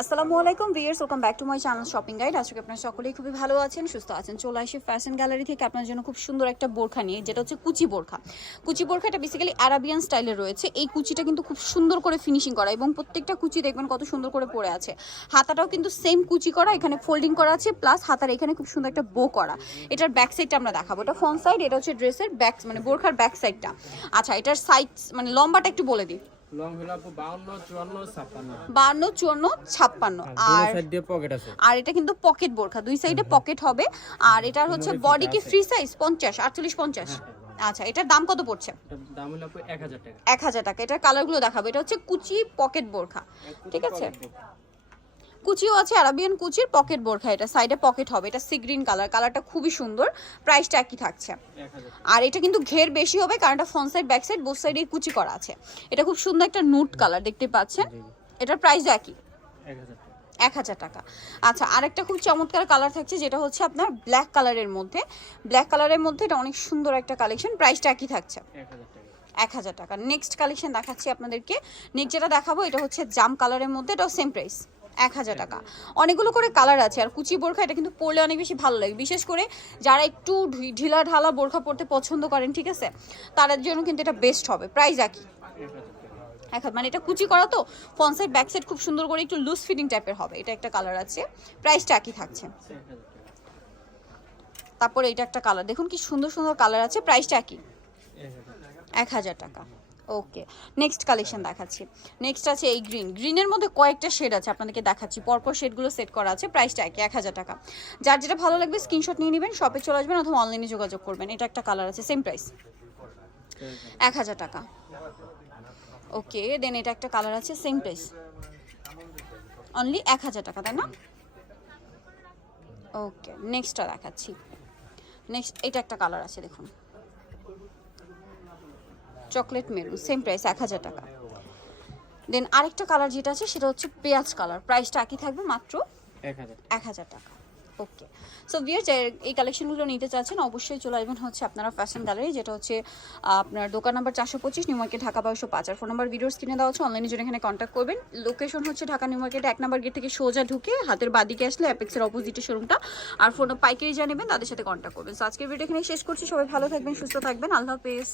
আসসালামু আলাইকুম viewers, welcome back to my channel shopping guide. আজকে আপনারা সকলেই খুবই ভালো আছেন, সুস্থ আছেন। চলে আসি ফ্যাশন গ্যালারি থেকে আপনার জন্য খুব সুন্দর একটা বোরখা নিয়ে, যেটা হচ্ছে কুচি বোরখা। কুচি বোরখা এটা বেসিক্যালি আরাবিয়ান স্টাইলে রয়েছে। এই কুচিটা কিন্তু খুব সুন্দর করে ফিনিশিং করা এবং প্রত্যেকটা কুচি দেখবেন কত সুন্দর করে পড়ে আছে। হাতাটাও কিন্তু সেম কুচি করা, এখানে ফোল্ডিং করা আছে, প্লাস হাতার এখানে খুব সুন্দর একটা বো করা। এটার ব্যাক সাইডটা আমরা দেখাবো। এটা ফ্রন্ট সাইড, এটা হচ্ছে ড্রেসের ব্যাক মানে বোরখার ব্যাক সাইডটা। আচ্ছা, এটার সাইড মানে লম্বাটা একটু বলে দিই। লং হলো আপু 52 54 56 52 54 56 আর সাইড দিয়ে পকেট আছে। আর এটা কিন্তু পকেট বোরখা, দুই সাইডে পকেট হবে। আর এটার হচ্ছে বডি কি ফ্রি সাইজ 50 48 50। আচ্ছা, এটার দাম কত পড়ছে? এটার দাম হলো আপু 1000 টাকা। 1000 টাকা। এটার কালারগুলো দেখাবো। এটা হচ্ছে কুচি পকেট বোরখা, ঠিক আছে? কুচিও আছে, আরাবিয়ান কুচির পকেট বোরখা। এটা সাইডে পকেট হবে। এটা সি গ্রিন কালার, কালারটা খুবই সুন্দর। প্রাইসটা একই থাকছে। 1000 আর এটা কিন্তু ঘের বেশি হবে, কারণ এটা front side back side both সাইডে কুচি করা আছে। এটা খুব সুন্দর একটা নুট কালার দেখতে পাচ্ছেন। এটার প্রাইসও একই 1000 টাকা। 1000 টাকা। আচ্ছা, আরেকটা খুব চমৎকার কালার থাকছে, যেটা হচ্ছে আপনার ব্ল্যাক কালারের মধ্যে। ব্ল্যাক কালারের মধ্যে এটা অনেক সুন্দর একটা কালেকশন। প্রাইসটা একই থাকছে 1000 টাকা। 1000 টাকা। নেক্সট কালেকশন দেখাচ্ছি আপনাদেরকে। নেক্সট যেটা দেখাবো এটা হচ্ছে জাম কালারের মধ্যে, এটাও সেম প্রাইস 1000 টাকা। অনেকগুলো করে কালার আছে। আর কুচি বোরখা এটা কিন্তু পরলে অনেক বেশি ভালো লাগে, বিশেষ করে যারা একটু ঢিলা ঢালা বোরখা পরতে পছন্দ করেন, ঠিক আছে, তাদের জন্য কিন্তু এটা বেস্ট হবে। প্রাইস একই 1000 টাকা। মানে এটা কুচি করা তো, ফ্রন্ট সাইড ব্যাক সাইড খুব সুন্দর করে একটু লুজ ফিটিং টাইপের হবে। এটা একটা কালার আছে, প্রাইসটা একই থাকছে। 1000 টাকা। তারপরে এটা একটা কালার দেখুন, কি সুন্দর সুন্দর কালার আছে, প্রাইসটা একই 1000 টাকা। 1000 টাকা। ওকে, নেক্সট কালেকশন দেখাচ্ছি। নেক্সট আছে এই গ্রিনের মধ্যে কয়েকটা শেড আছে, আপনাদেরকে দেখাচ্ছি। পরপর শেডগুলো সেট করা আছে, প্রাইসটা একই 1000 টাকা। যার যেটা ভালো লাগবে স্ক্রিনশট নিয়ে নেবেন, শপে চলে আসবেন অথবা অনলাইনে যোগাযোগ করবেন। এটা একটা কালার আছে, সেম প্রাইস 1000 টাকা। ওকে, দেন এটা একটা কালার আছে, সেম প্রাইস অনলি 1000 টাকা, তাই না? ওকে, নেক্সটটা দেখাচ্ছি। নেক্সট এটা একটা কালার আছে দেখুন, চকলেট মেরুন, সেম প্রাইস 1000 টাকা। দেন আরেকটা কালার যেটা আছে সেটা হচ্ছে পেঁয়াজ কালার, প্রাইসটা একই থাকবে, মাত্র 1000 টাকা। ওকে, সো ভিউয়ার্স, এই কালেকশনগুলো নিতে চাচ্ছেন অবশ্যই চলে আসবেন হচ্ছে আপনারা ফ্যাশন গ্যালারি, যেটা হচ্ছে আপনার দোকান নাম্বার 425, নিউ মার্কেট, ঢাকা 1205। আর ফোন নাম্বার ভিডিওস কিনে দেওয়া হচ্ছে, অনলাইনে জন্য এখানে কন্ট্যাক্ট করবেন। লোকেশন হচ্ছে ঢাকা নিউ মার্কেট 1 নম্বর গেট থেকে সোজা ঢুকে হাতের বাদিকে আসলে অ্যাপেক্সের অপোজিটে শোরুমটা। আর ফোন পাইকারি জানেবেন, তাদের সাথে কন্ট্যাক্ট করবেন। সো আজকের ভিডিও এখানে শেষ করছি। সবাই ভালো থাকবেন, সুস্থ থাকবেন, আল্লাহ হাফেজ।